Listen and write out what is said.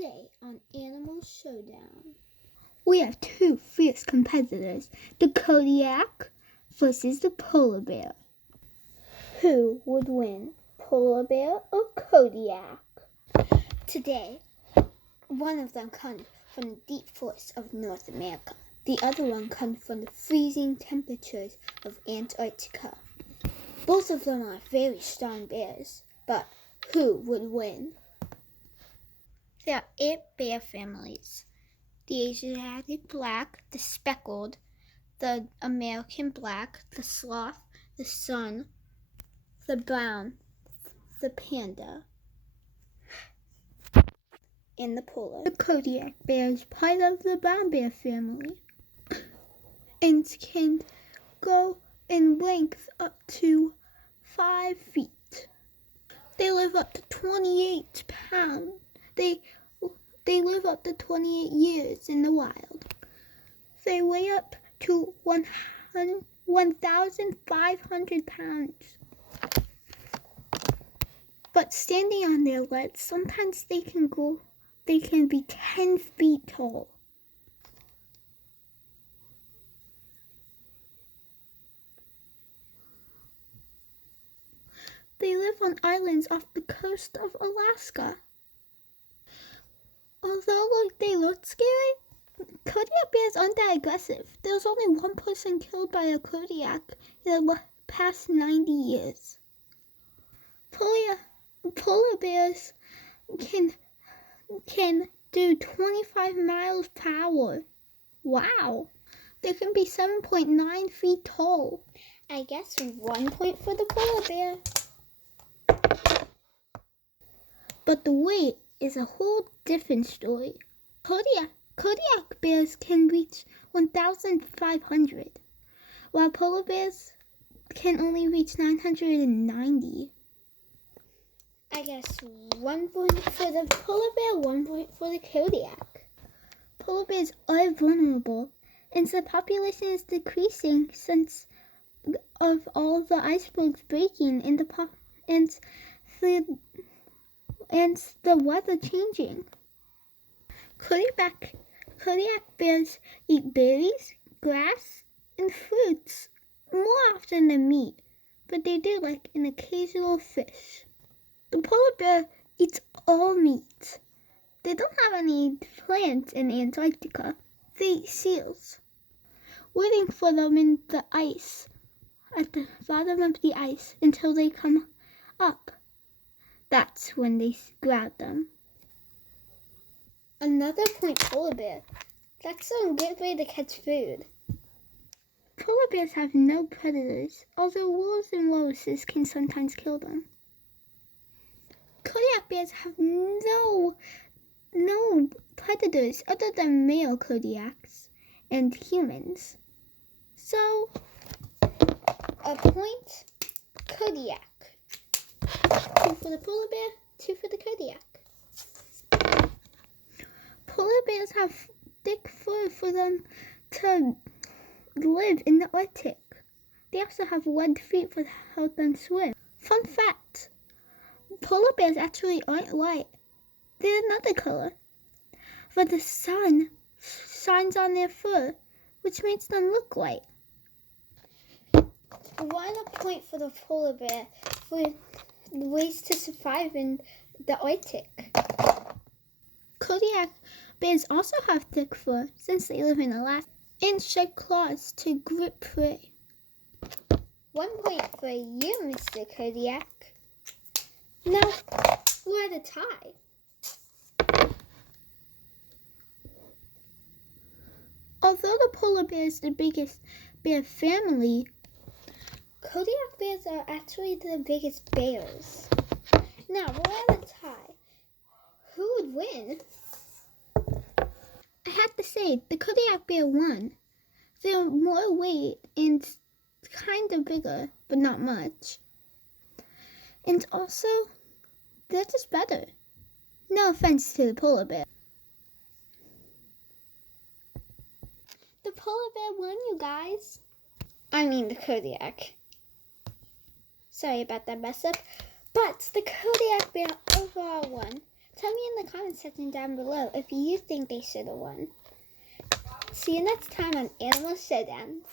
Today on Animal Showdown, we have two fierce competitors, the Kodiak versus the polar bear. who would win, polar bear or Kodiak? Today, one of them comes from the deep forests of North America. The other one comes from the freezing temperatures of Antarctica. Both of them are very strong bears, but who would win? There are 8 bear families: the Asiatic black, the speckled, the American black, the sloth, the sun, the brown, the panda, and the polar. The Kodiak bear is part of the brown bear family and can go in length up to 5 feet. They live up to 28 pounds. They live up to 28 years in the wild. They weigh up to 1,500 pounds. But standing on their legs, sometimes they can be 10 feet tall. They live on islands off the coast of Alaska. Although they look scary, Kodiak bears aren't that aggressive. There's only one person killed by a Kodiak in the past 90 years. Polar bears can do 25 miles per hour. Wow! They can be 7.9 feet tall. I guess 1 point for the polar bear. But the weight is a whole different story. Kodiak bears can reach 1,500, while polar bears can only reach 990. I guess 1 point for the polar bear, 1 point for the Kodiak. Polar bears are vulnerable, and the population is decreasing since of all the icebergs breaking and the weather changing. Kodiak bears eat berries, grass, and fruits more often than meat, but they do like an occasional fish. The polar bear eats all meat. They don't have any plants in Antarctica. They eat seals, waiting for them in the ice, at the bottom of the ice until they come up. That's when they grab them. Another point, polar bear. That's a good way to catch food. Polar bears have no predators, although wolves and walruses can sometimes kill them. Kodiak bears have no predators other than male Kodiaks and humans. So, a point, Kodiak. 2 for the polar bear, 2 for the Kodiak. Polar bears have thick fur for them to live in the Arctic. They also have webbed feet to help them swim. Fun fact, polar bears actually aren't white. They're another color. But the sun shines on their fur, which makes them look white. 1 point for the polar bear for ways to survive in the Arctic. Kodiak bears also have thick fur since they live in Alaska and shed claws to grip prey. 1 point for you, Mr. Kodiak. Now, we're at a tie. Although the polar bear is the biggest bear family, Kodiak bears are actually the biggest bears. Now, we're at a tie. Who would win? I have to say, the Kodiak bear won. They're more weight and kind of bigger, but not much. And also, they're just better. No offense to the polar bear. The polar bear won, you guys. I mean the Kodiak. Sorry about that mess up. But the Kodiak bear overall won Tell me in the comment section down below if you think they should have won. See you next time on Animal Showdowns.